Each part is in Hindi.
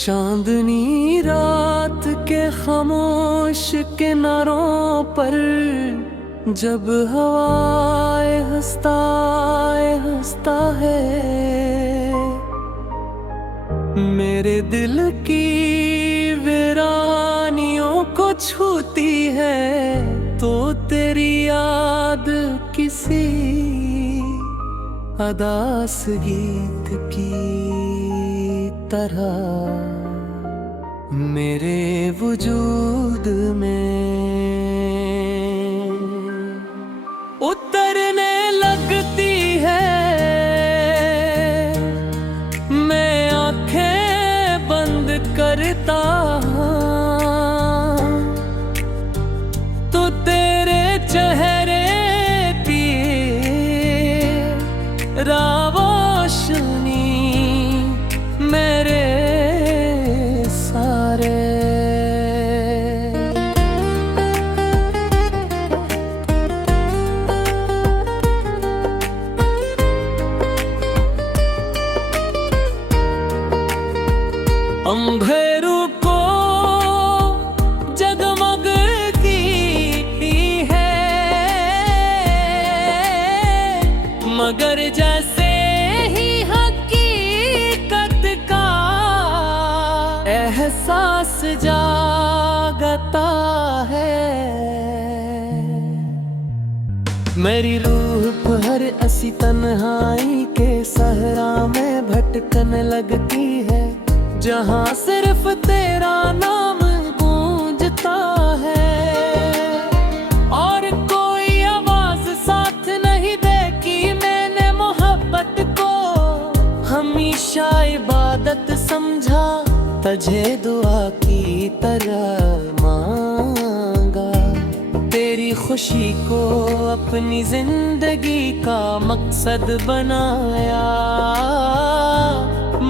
चांदनी रात के खामोश किनारों पर जब हवाए हंसता है, मेरे दिल की वीरानियों को छूती है, तो तेरी याद किसी अदास गीत की तरह मेरे वजूद में उतरने लगती है। मैं आंखें बंद करता हूँ तो तेरे चेहरे की रोशनी मेरे सारे अंधेरों को जगमग की है, मगर जैसे ही हकीकत का एहसास जागता है, मेरी रूह पर ऐसी तन्हाई के सहरा में भटकने लगती है, जहाँ सिर्फ तेरा नाम गूंजता है और कोई आवाज साथ नहीं देती। मैंने मोहब्बत को हमेशा इबादत समझा, तुझे दुआ की तरह मांगा, तेरी खुशी को अपनी जिंदगी का मकसद बनाया,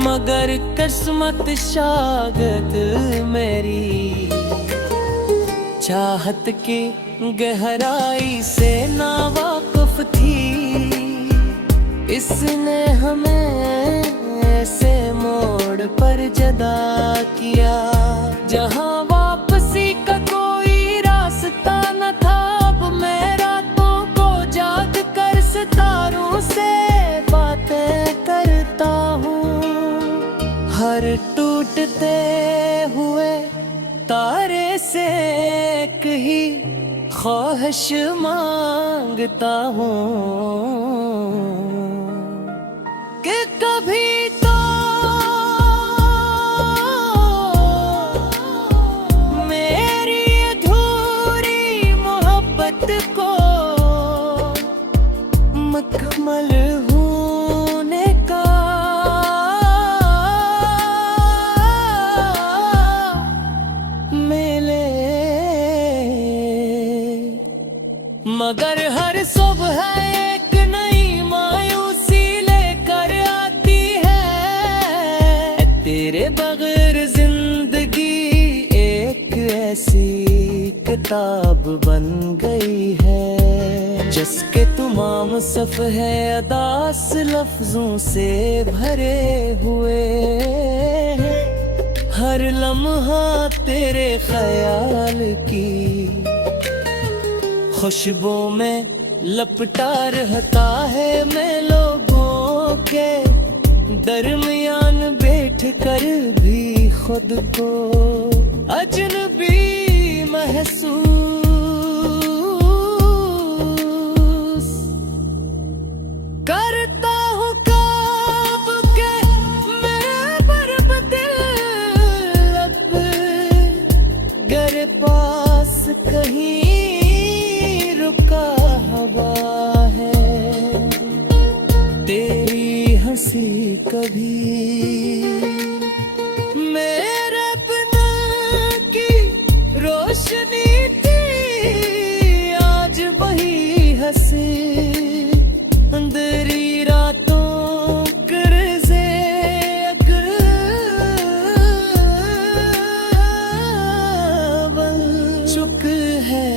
मगर किस्मत शागद मेरी चाहत की गहराई से नावाकिफ थी, इसने हमें ऐसे मोड़ पर जदा किया, जहां वापसी का कोई रास्ता न था। अब मैं रातों को जाग कर सितारों से बातें करता हूँ, हर टूटते हुए तारे से एक ही ख्वाहिश मांगता हूँ कि कभी तो मेरी अधूरी मोहब्बत को मुकम्मल होने का मिले, मगर हर सुबह एक नई मायूसी लेकर आती है, तेरे बगैर जिंदगी एक ऐसी किताब बन गई है, जिसके तमाम सफ़हे अदास लफ्जों से भरे हुए, हर लम्हा तेरे ख्याल की खुशबू में लपटा रहता है। मैं लोगों के दरमियान बैठ कर भी खुद को अजनबी महसूस करता हूँ, कब के मेरे बर्ब दिल अब घर पास कहीं रुका हवा है, तेरी हंसी कभी मेरे बिना की रोशनी थी, आज वही हंसी अंधेरी रातों करज़े बन चुक है।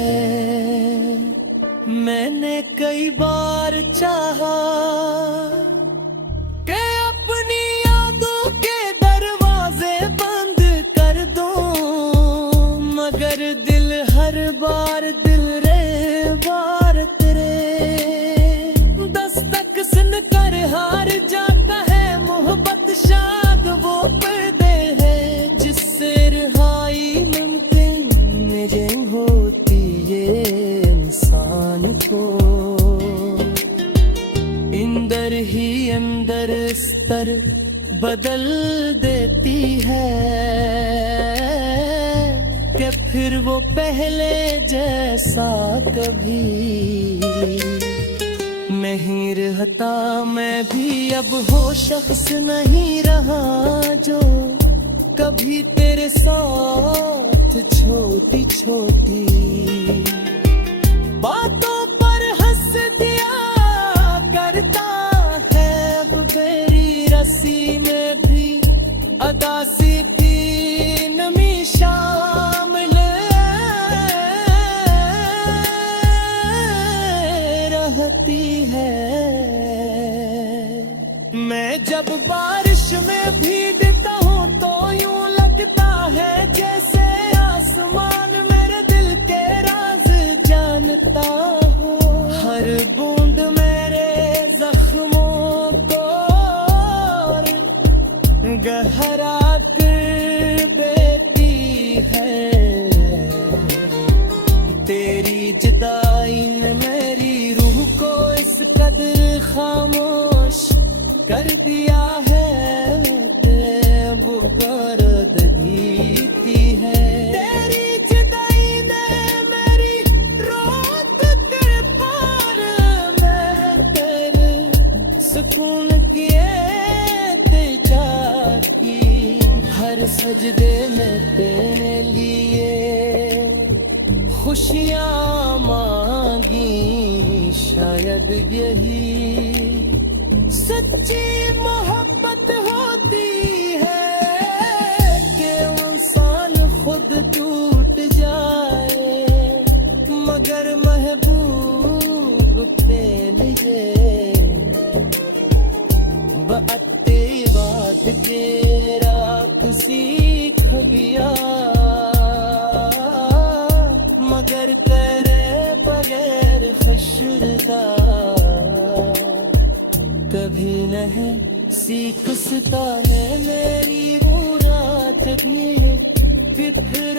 मैंने कई बार चाहा कि अपनी यादों के दरवाजे बंद दिल हर बार दिल रे बार तेरे दस्तक सुन कर हार जाता है। मोहब्बत शाद वो पर्दे है जिससे रिहाई मुमकिन ये होती है इंसान को। इंदर ही अंदर स्तर बदल देती है कि फिर वो पहले जैसा कभी नहीं रहता। मैं भी अब वो शख्स नहीं रहा जो कभी तेरे साथ छोटी छोटी बातों पर हंस दिया करता है। अब मेरी रस्सी में भी अदासी थी नमी शामिल रहती है। मैं जब बारिश में भीगता हूँ तो यूं लगता है जैसे आसमान मेरे दिल के राज जानता हो। हर बूंद मेरे जख्मों को गहरा कर देती है। तेरी जुदाई ने मेरी रूह को इस कदर खामोश कर दिया है कि वो गर्दगी है। तेरी जुदाई ने मेरी रात के पार में तेरे सुकून किए की हर सजदे में तेरे लिए खुशियाँ मांगी। शायद यही सच्ची मोहब्बत होती है कि इंसान खुद टूट जाए मगर महबूब पे लिए बअते बाद के राख सीख गया मगर तेरे बगैर खुशदा कभी नहीं सीखता है। मेरी रात भी फिर फिर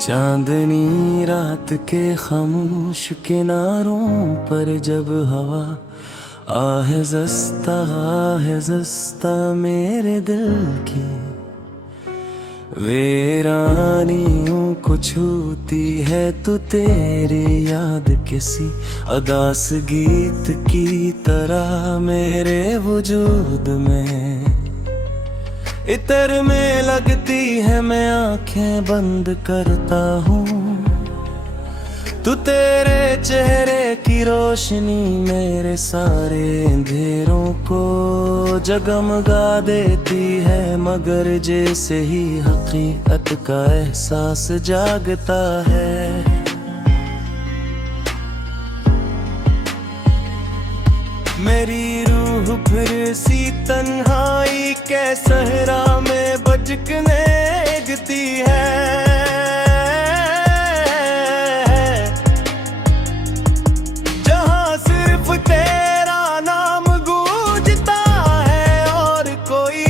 चांदनी रात के खामोश किनारों पर जब हवा आहे जस्ता मेरे दिल की वीरानियों को छूती है तो तेरी याद किसी अदास गीत की तरह मेरे वजूद में इतर में लगती है। मैं आंखें बंद करता हूँ तू तेरे चेहरे की रोशनी मेरे सारे अंधेरों को जगमगा देती है मगर जैसे ही हकीकत का एहसास जागता है। मेरी रूह फिर सी तन्हाई के सहरा में भटकने लगती है। जहाँ सिर्फ तेरा नाम गूंजता है और कोई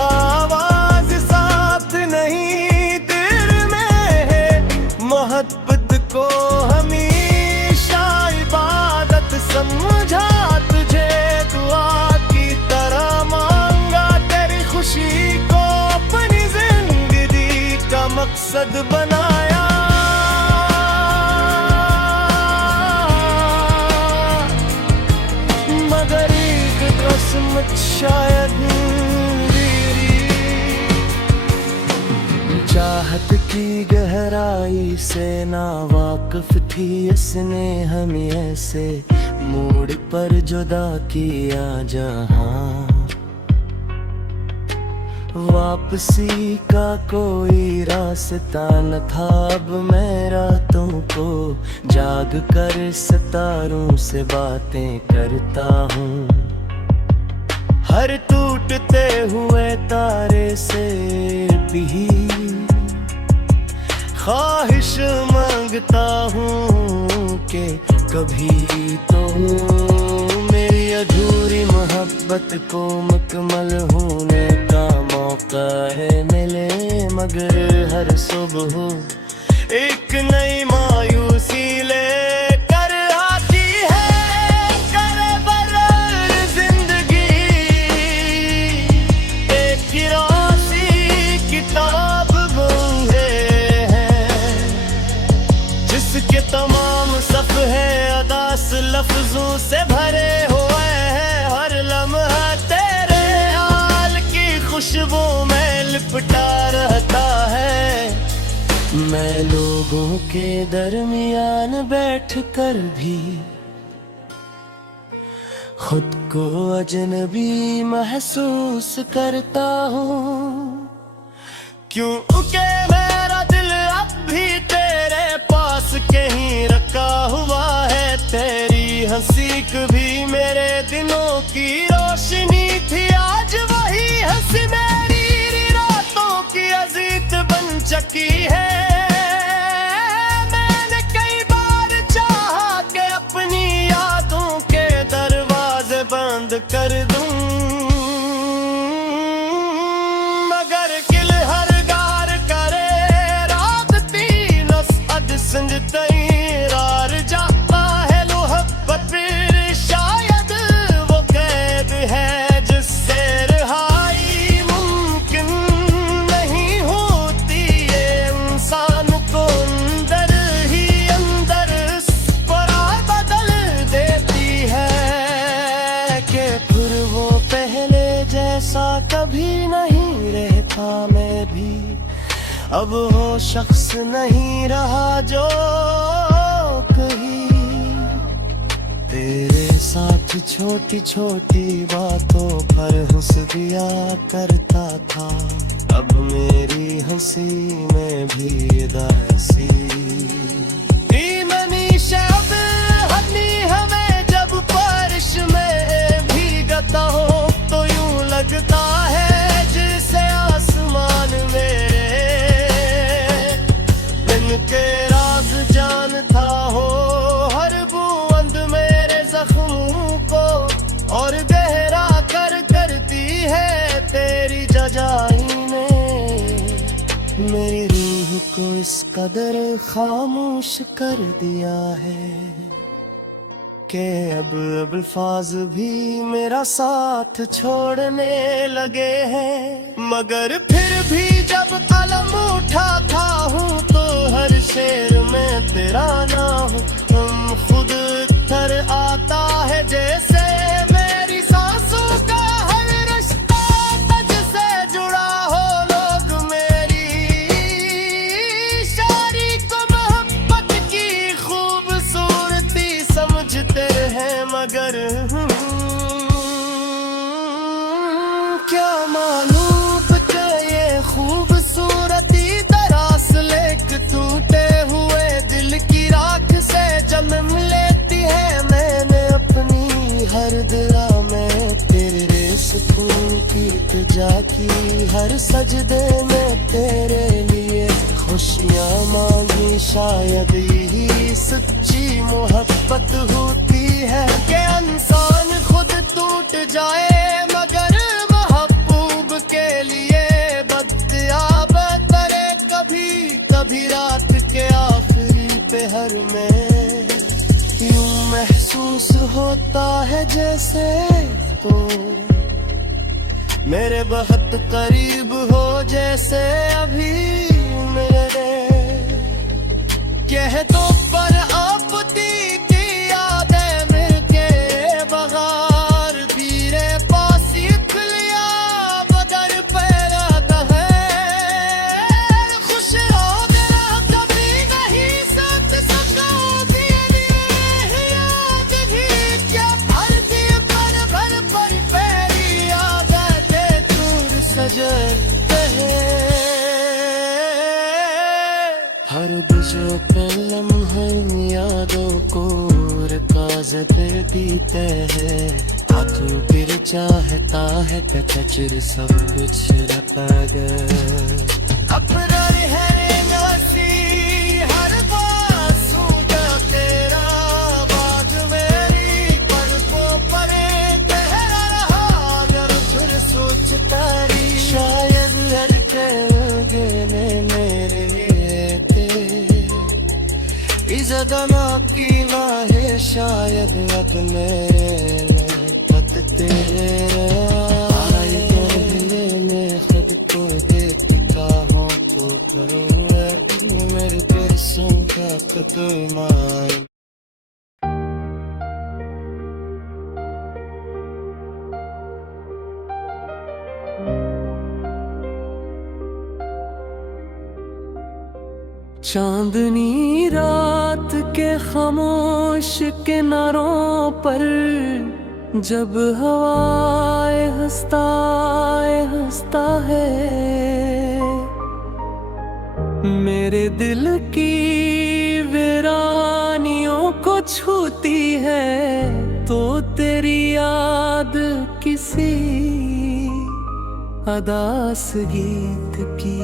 आवाज साथ नहीं दिल में है। मोहब्बत को हमेशा इबादत समझा तुझे दुआ की तरह मांगा तेरी खुशी को अपनी जिंदगी का मकसद बनाया। मगर एक किस्मत शायद चाहत की गहराई से ना वाकिफ थी इसने हमें ऐसे मोड़ पर जुदा किया जहां वापसी का कोई रास्ता न था, अब मैं रातों को जाग कर सितारों से बातें करता हूँ। हर टूटते हुए तारे से भी ख्वाहिश मांगता हूँ कि कभी तो मेरी अधूरी मोहब्बत को मुकम्मल होने का मौका है मिले। मगर हर सुबह एक नई मायूसी ले कर आती है, करे बरर जिंदगी एक गिरासी किताब गूंगे हैं, जिसके तमाम सफ़हे अदास लफ्जों से भरे हुए हैं। हर लम्हा तेरे हाल की खुशबू में लिपटा रहता है। मैं लोगों के दरमियान बैठ कर भी खुद को अजनबी महसूस करता हूँ, क्योंकि मेरा दिल अब भी तेरे पास कहीं रखा हुआ है। तेरी हंसी कभी मेरे दिनों की रोशनी थी, आज वही हंसी मेरी रातों की अजीत बन चुकी है। मैंने कई बार चाहा कि अपनी यादों के दरवाजे बंद कर दूं, मगर किल हर गार करे रात ती नस अद संजतई रार जाता है मोहब्बत फिर शायद वो कैद है जिससे रिहाई मुमकिन नहीं होती। ये इंसान को अंदर ही अंदर परा बदल देती है कि फिर वो पहले जैसा कभी नहीं रहता। मैं भी अब वो शख्स नहीं रहा जो कहीं तेरे साथ छोटी छोटी बातों पर हंस दिया करता था। अब मेरी हंसी में भी उदासी ईमनी शब हनी हमें जब बारिश में भीगता हो तो यूं लगता है जैसे आसमान मेरे दिन के राज जानता हो। हर बूंद मेरे जख्मों को और गहरा करती है तेरी जजाई ने। मेरी रूह को इस कदर खामोश कर दिया है कि अब अल्फाज भी मेरा साथ छोड़ने लगे हैं। मगर फिर भी जब कलम उठाता हूँ तो हर शेर में तेरा नाम खुद तर आता है। जैसे मेरी सांसों का हर रिश्ता तुझसे जुड़ा हो। लोग मेरी शायरी को मोहब्बत की खूबसूरती समझते हैं, मगर क्या मालूम कि ये खूबसूरती दरअसल एक टूटे हुए दिल की राख से जन्म लेती है। मैंने अपनी हर दुआ में तेरे सुकून की इल्तिजा की, हर सजदे में तेरे लिए खुशियाँ मांगी। शायद यही सच्ची मोहब्बत होती है कि इंसान खुद टूट जाए मगर महबूब के लिए बदयाब करे। कभी कभी रात के आखिरी पहर में यूं महसूस होता है जैसे तो मेरे बहुत करीब हो, जैसे अभी मेरे कह दो पर आपती की यादें मिलके बगार पीरे पास लिया बदर पैदा है। खुश हो मेरा कभी नहीं सोच सकोगी याद भी क्या भर दी पर पैरी याद है दूर सजन। यादों को कागज पे पीते हैं हाथों फिर चाहता है कचर सब कुछ रखा गया अपना है नासी हर बात सूझा तेरा बात मेरी पलकों पर तेरा रहा अगर फिर सोचता रही शायद हटके गिरे मेरे इज़दमा की ना है शायद अब मेरे पत तेरे आए दिल में खुद को देखता हूँ तो करो मेरे पैसों का कदम आए चांदनी रात के खामोश किनारों पर जब हवाए हंसता है मेरे दिल की वीरानियों को छूती है तो तेरी याद किसी अदास गीत की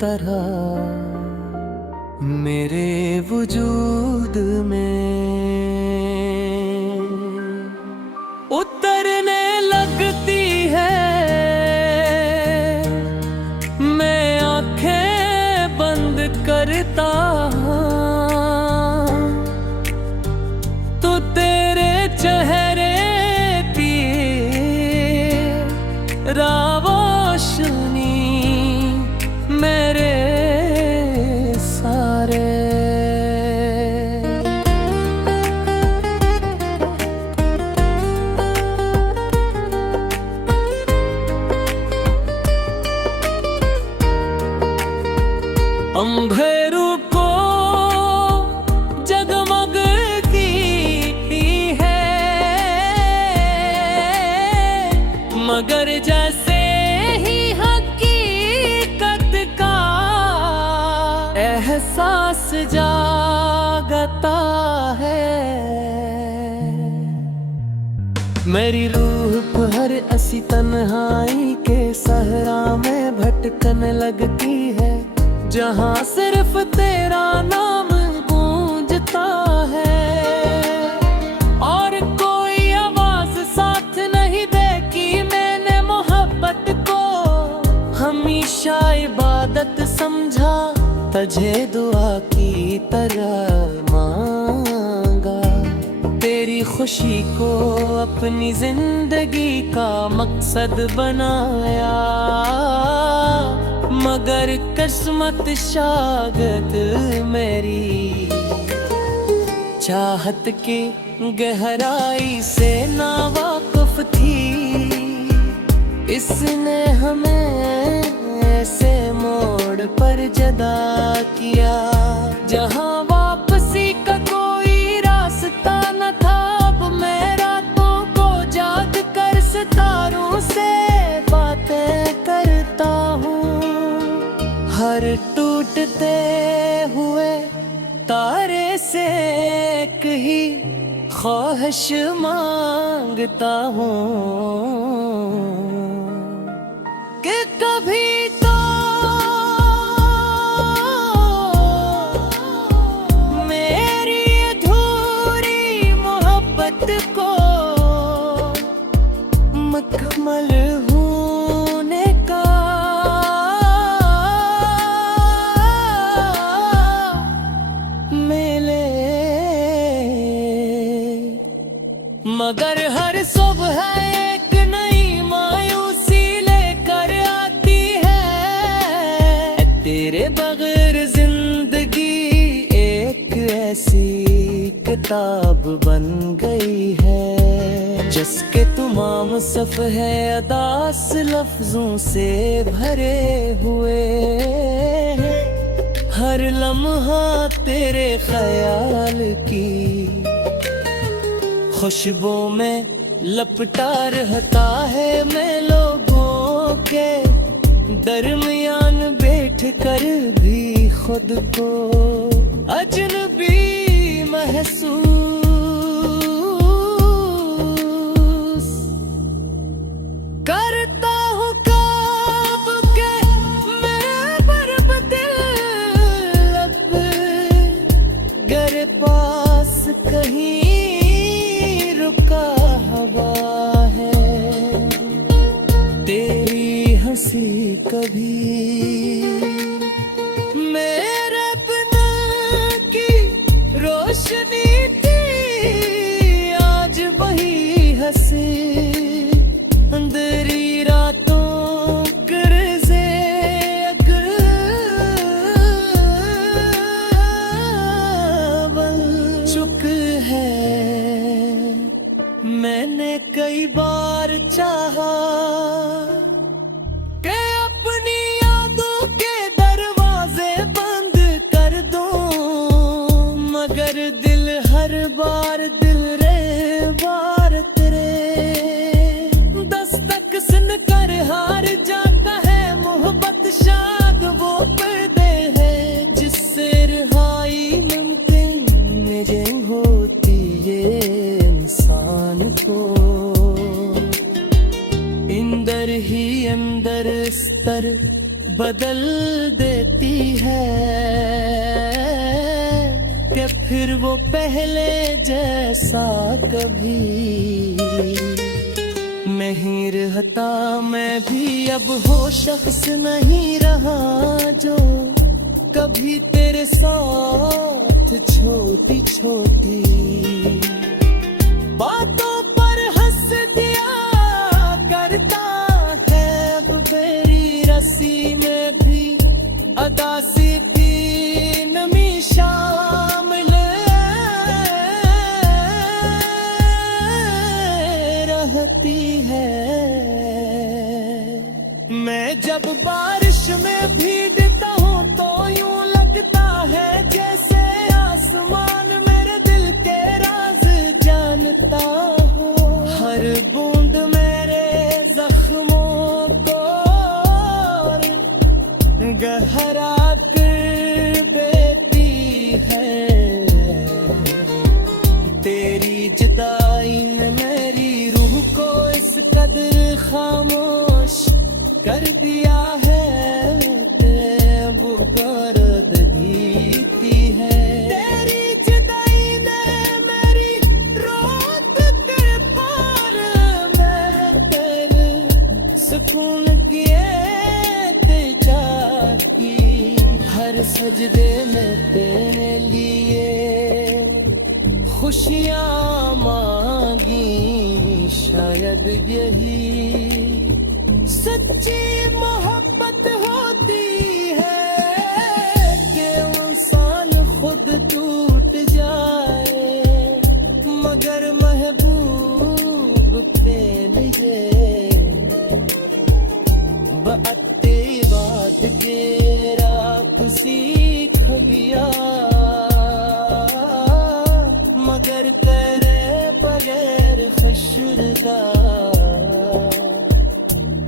तरह मेरे वजूद में उतरने लगती है मैं आंखें बंद करता तो तेरे चेहरे की रोशनी मेरे सारे अंधेरों को जगमग की है मगर जैसे ही हकीकत का एहसास जागता है मेरी रूह हर ऐसी तन्हाई के सहरा में भटकने लगती है जहाँ सिर्फ तेरा नाम गूंजता है और कोई आवाज साथ नहीं देती मैंने मोहब्बत को हमेशा इबादत समझा तुझे दुआ की तरह मांगा तेरी खुशी को अपनी जिंदगी का मकसद बनाया मगर किस्मत शागद मेरी चाहत की गहराई से नावाकिफ थी इसने हमें ऐसे मोड़ पर जदा किया जहां वापसी का कोई रास्ता न था अब मैं रातों को जाग कर सितारों से बातें करता हूँ हर टूटते हुए तारे से एक ही ख्वाहिश मांगता हूँ कि कभी तो मेरी अधूरी मोहब्बत को मुकम्मल होने का मिले मगर हर सुबह एक नई मायूसी लेकर आती है तेरे बगैर जिंदगी एक ऐसी किताब बन गई है जिसके तमाम सफ़हे अदास लफ्जों से भरे हुए हर लम्हा तेरे ख्याल की खुशबू में लपटा रहता है मैं लोगों के दरमियान बैठ कर भी खुद को अजनबी पास कहीं रुका हवा है, तेरी हंसी कभी मेरे बिना की रोशनी थी, आज वही हंसी अंधेरी रातों करज़े अकबल चुक है। मैंने कई बार चाहा कि अपनी यादों के दरवाजे बंद कर दूं, मगर दिल हर बार दिल रे बार तेरे दस्तक सुन कर हार जाता है। मोहब्बत शायद वो पर्दे है जिससे रिहाई मुमकिन नहीं होती ये इंसान को, इंदर ही अंदर स्तर बदल देती है कि फिर वो पहले जैसा कभी नहीं रहता। मैं भी अब वो शख्स नहीं रहा जो कभी तेरे साथ छोटी छोटी बातों पर हंस दिया करता है। अब मेरी रस्सी में भी अदासी थी नमी शामिल रहती है। मैं जब बारिश में भीगता हूँ तो यूं लगता है जैसे आसमान मेरे दिल के राज जानता हो। हर बूंद मेरे जख्मों को गहरा कर देती है। तेरी जुदाई ने मेरी रूह को इस कदर खामोश कर दिया है कि वो गर्दगी थी है। तेरी जुदाई ने मेरी रात के पार में तेरे सुकून किए तिजा की, हर सजदे में तेरे लिए खुशियाँ मांगी। शायद यही सच्ची मोहब्बत होती है कि इंसान खुद टूट जाए मगर महबूब पे लिए बाते बाद के रात सीख गया मगर तेरे बगैर खुशदा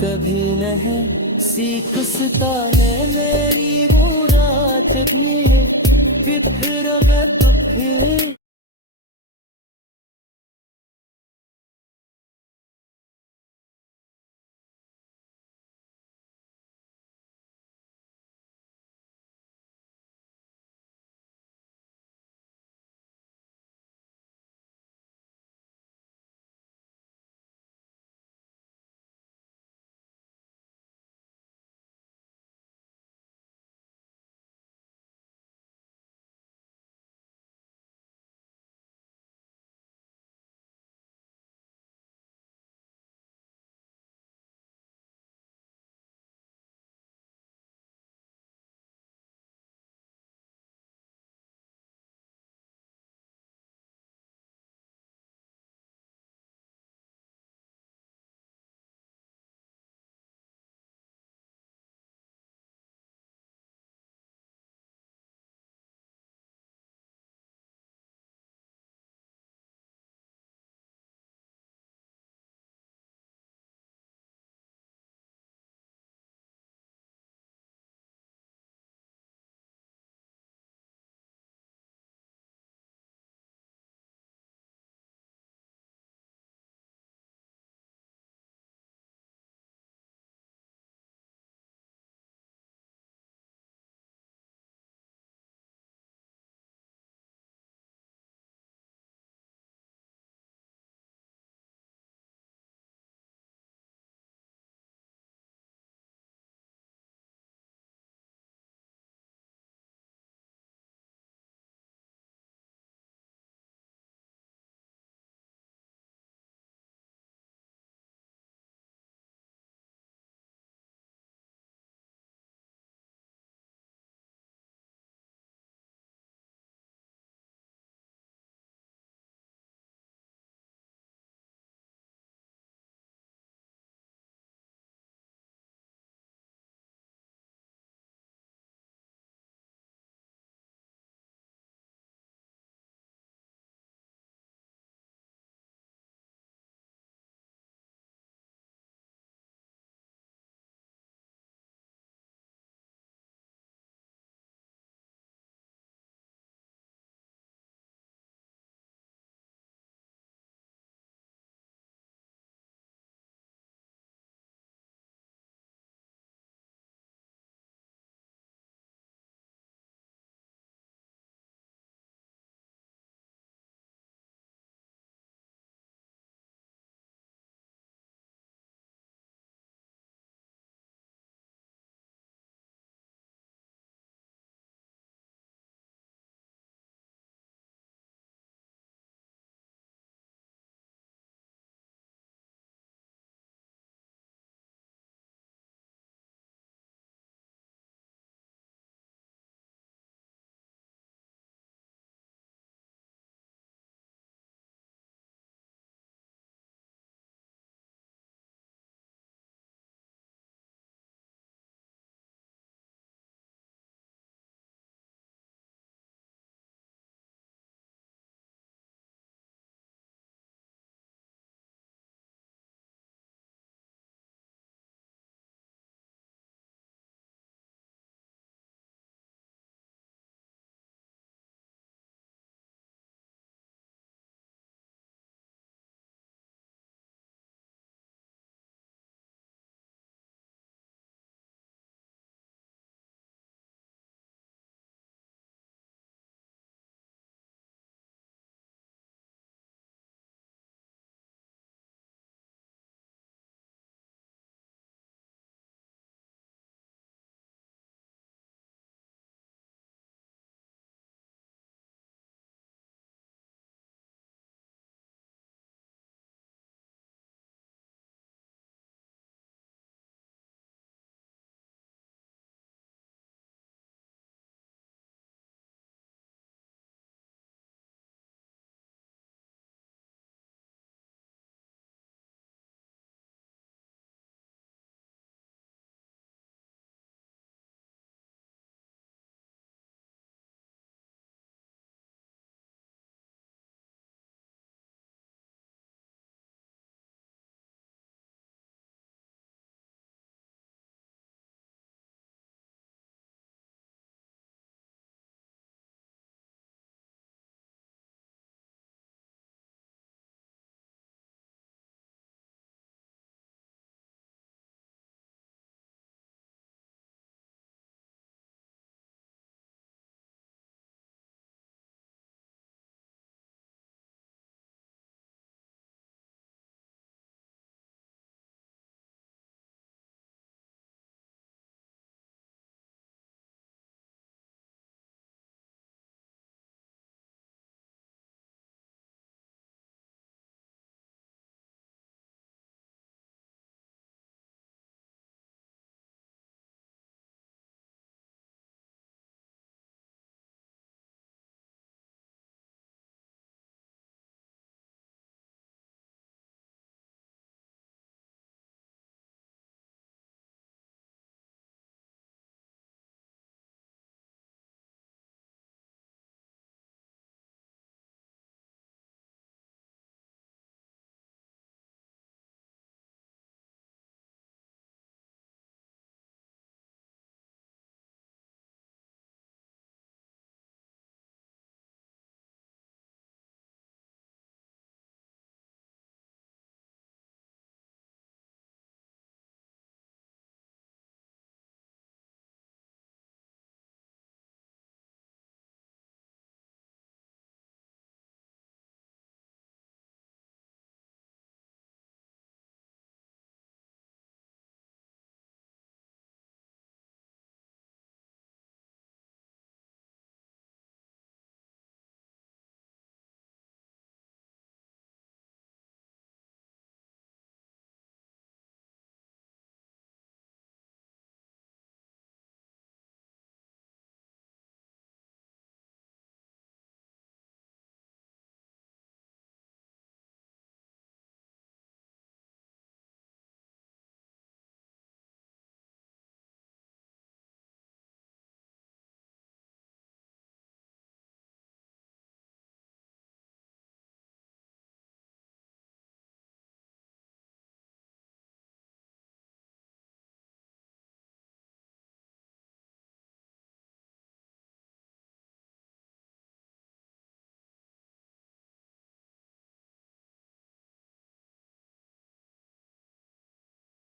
कभी नहीं सीख सता ने मेरी मुराद ये फिर